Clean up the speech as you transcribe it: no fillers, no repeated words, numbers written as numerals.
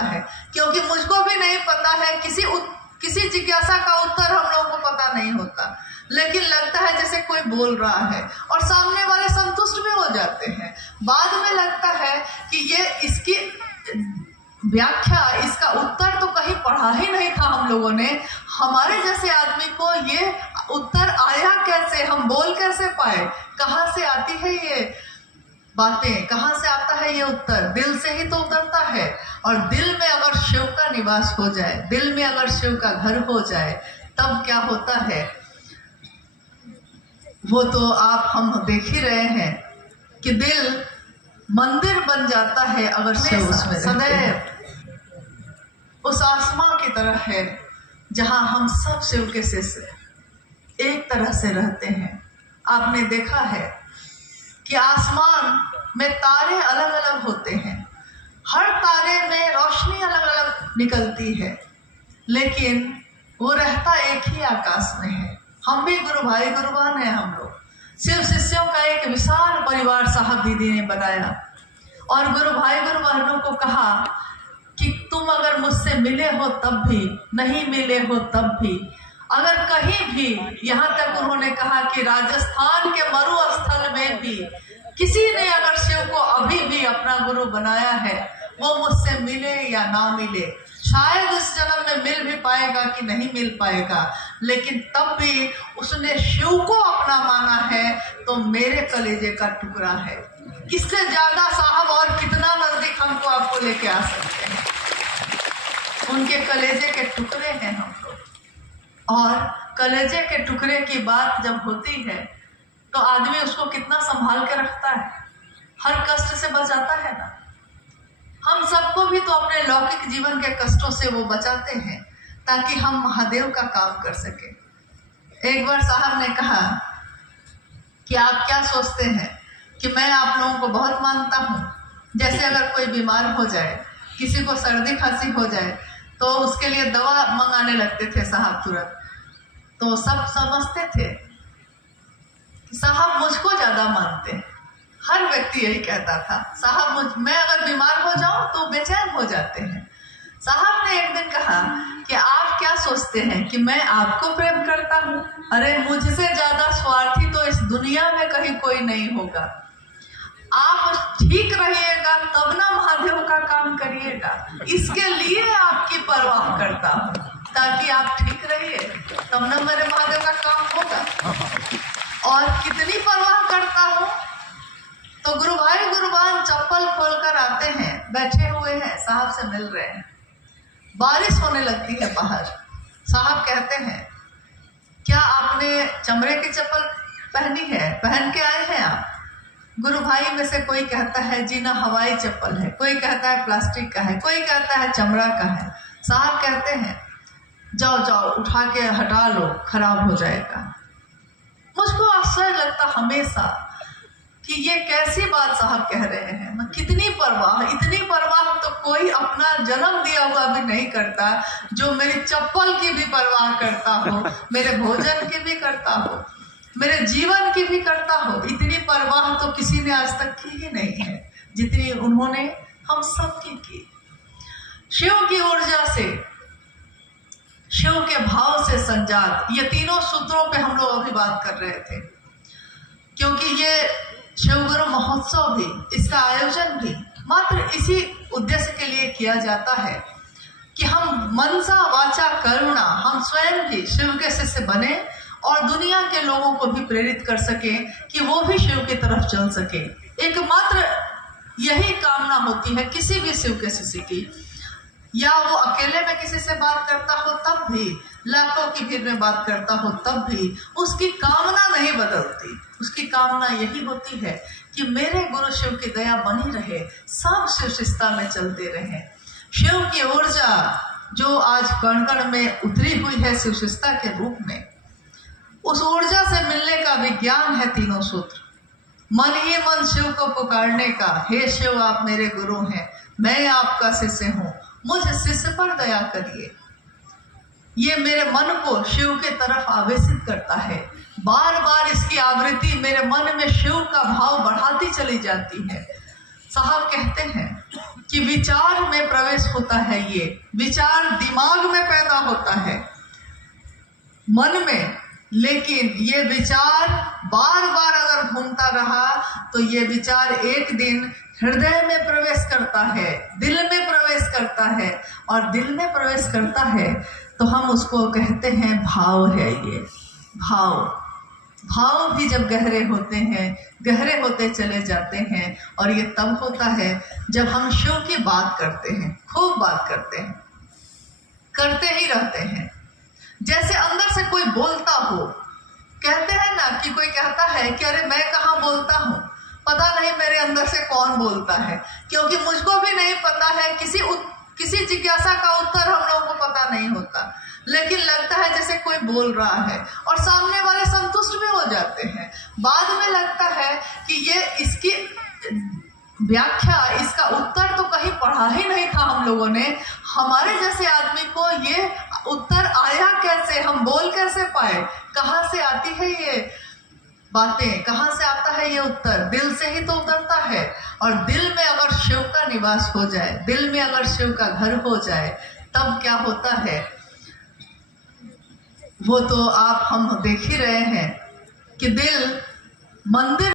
लगता है, क्योंकि मुझको भी नहीं पता है, किसी जिज्ञासा का उत्तर हम लोगों को पता नहीं होता, लेकिन लगता है जैसे कोई बोल रहा है और सामने वाले संतुष्ट भी हो जाते हैं। बाद में लगता है कि ये इसकी व्याख्या, इसका उत्तर तो कहीं पढ़ा ही नहीं था हम लोगों ने। हमारे जैसे आदमी को ये उत्तर आया कैसे, हम बोल कैसे पाए, कहाँ से आती है ये बातें, कहाँ से आता है ये उत्तर? दिल से ही तो उतरता है। और दिल में अगर शिव का निवास हो जाए, दिल में अगर शिव का घर हो जाए, तब क्या होता है वो तो हम देख ही रहे हैं कि दिल मंदिर बन जाता है अगर शिव उसमें सदैव उस आसमां की तरह है जहां हम सब शिव के शिष्य एक तरह से रहते हैं। आपने देखा है कि आसमान में तारे अलग अलग होते हैं, हर तारे में रोशनी अलग अलग निकलती है, लेकिन वो रहता एक ही आकाश में है। हम भी गुरु भाई गुरु बहन हैं, हम लोग शिव शिष्यों का एक विशाल परिवार साहब दीदी ने बनाया और गुरु भाई गुरु बहनों को कहा कि तुम अगर मुझसे मिले हो तब भी, नहीं मिले हो तब भी, अगर कहीं भी, यहाँ तक उन्होंने कहा कि राजस्थान के मरुस्थल में भी किसी ने अगर शिव को अभी भी अपना गुरु बनाया है, वो मुझसे मिले या ना मिले, शायद इस जन्म में मिल भी पाएगा कि नहीं मिल पाएगा, लेकिन तब भी उसने शिव को अपना माना है तो मेरे कलेजे का टुकड़ा है। इससे ज्यादा साहब और कितना नजदीक हमको आपको लेके आ सकते हैं? उनके कलेजे के टुकड़े हैं हम लोग। और कलेजे के टुकड़े की बात जब होती है तो आदमी उसको कितना संभाल के रखता है, हर कष्ट से बचाता है ना। हम सबको भी तो अपने लौकिक जीवन के कष्टों से वो बचाते हैं ताकि हम महादेव का काम कर सके। एक बार साहब ने कहा कि आप क्या सोचते हैं कि मैं आप लोगों को बहुत मानता हूँ, जैसे अगर कोई बीमार हो जाए, किसी को सर्दी खांसी हो जाए तो उसके लिए दवा मंगाने लगते थे साहब तुरंत। तो सब समझते थे कि साहब मुझको ज्यादा मानते हैं। हर व्यक्ति यही कहता था, साहब मैं अगर बीमार हो जाऊं तो बेचैन हो जाते हैं। साहब ने एक दिन कहा कि आप क्या सोचते हैं कि मैं आपको प्रेम करता हूँ? अरे मुझसे ज्यादा स्वार्थी तो इस दुनिया में कहीं कोई नहीं होगा। आप ठीक रहिएगा तब ना महादेव का काम करिएगा, इसके लिए आपकी परवाह करता हूँ, ताकि आप ठीक रहिए तब ना मेरे महादेव का काम होगा। और कितनी परवाह करता हूँ तो गुरु भाई गुरु बहन चप्पल खोलकर आते हैं, बैठे हुए हैं, साहब से मिल रहे हैं, बारिश होने लगती है बाहर। साहब कहते हैं क्या आपने चमड़े की चप्पल पहनी है, पहन के आए हैं आप? गुरु भाई में से कोई कहता है जी ना हवाई चप्पल है, कोई कहता है प्लास्टिक का है, कोई कहता है चमड़ा का है। साहब कहते हैं जाओ जाओ उठा के हटा लो, खराब हो जाएगा। मुझको आश्चर्य लगता हमेशा कि ये कैसी बात साहब कह रहे हैं। मैं कितनी परवाह, इतनी परवाह तो कोई अपना जन्म दिया हुआ भी नहीं करता, जो मेरी चप्पल की भी परवाह करता हो, मेरे भोजन की भी करता हो, मेरे जीवन की भी करता हो। इतनी परवाह तो किसी ने आज तक की ही नहीं है जितनी उन्होंने हम सब की। शिव की ऊर्जा से, शिव के भाव से संजात, ये तीनों सूत्रों पे हम लोग अभी बात कर रहे थे, क्योंकि ये शिवगुरु महोत्सव भी, इसका आयोजन भी मात्र इसी उद्देश्य के लिए किया जाता है कि हम मनसा वाचा करुणा, हम स्वयं भी शिव के शिष्य बने और दुनिया के लोगों को भी प्रेरित कर सके कि वो भी शिव की तरफ चल सके। एकमात्र यही कामना होती है किसी भी शिव के शिष्य की, या वो अकेले में किसी से बात करता हो तब भी, लाखों की भीड़ में बात करता हो तब भी, उसकी कामना नहीं बदलती। उसकी कामना यही होती है कि मेरे गुरु शिव की दया बनी रहे, सब शिव शिष्टता में चलते रहे। शिव की ऊर्जा जो आज कण कण में उतरी हुई है शिव शिष्टता के रूप में, उस ऊर्जा से मिलने का विज्ञान है तीनों सूत्र। मन ही मन शिव को पुकारने का, हे शिव आप मेरे गुरु हैं, मैं आपका शिष्य हूँ, मुझ शिष्य पर दया करिए। ये मेरे मन को शिव के तरफ आवेशित करता है। बार बार इसकी आवृत्ति मेरे मन में शिव का भाव बढ़ाती चली जाती है। साहब कहते हैं कि विचार में प्रवेश होता है। ये विचार दिमाग में पैदा होता है, मन में, लेकिन ये विचार बार बार अगर घूमता रहा तो ये विचार एक दिन हृदय में प्रवेश करता है, दिल में प्रवेश करता है, और दिल में प्रवेश करता है तो हम उसको कहते हैं भाव है। ये भाव भी जब गहरे होते हैं, गहरे होते चले जाते हैं, और ये तब होता है जब हम शिव की बात करते हैं, खूब बात करते हैं, करते ही रहते हैं। जैसे अंदर से कोई बोलता हो, कहते हैं ना कि कोई कहता है कि अरे मैं कहाँ बोलता हूँ, पता नहीं मेरे अंदर से कौन बोलता है, क्योंकि मुझको भी नहीं पता है। किसी जिज्ञासा का उत्तर हम लोगों को पता नहीं होता, लेकिन लगता है जैसे कोई बोल रहा है, और सामने वाले संतुष्ट भी हो जाते हैं। बाद में लगता है कि ये इसकी व्याख्या, इसका उत्तर तो कहीं पढ़ा ही नहीं था हम लोगों ने। हमारे जैसे आदमी को ये उत्तर आया कैसे, हम बोल कैसे पाए, कहाँ से आती है ये बातें, कहाँ से आता है ये उत्तर? दिल से ही तो उतरता है। और दिल में अगर शिव का निवास हो जाए, दिल में अगर शिव का घर हो जाए, तब क्या होता है वो तो हम देख ही रहे हैं कि दिल मंदिर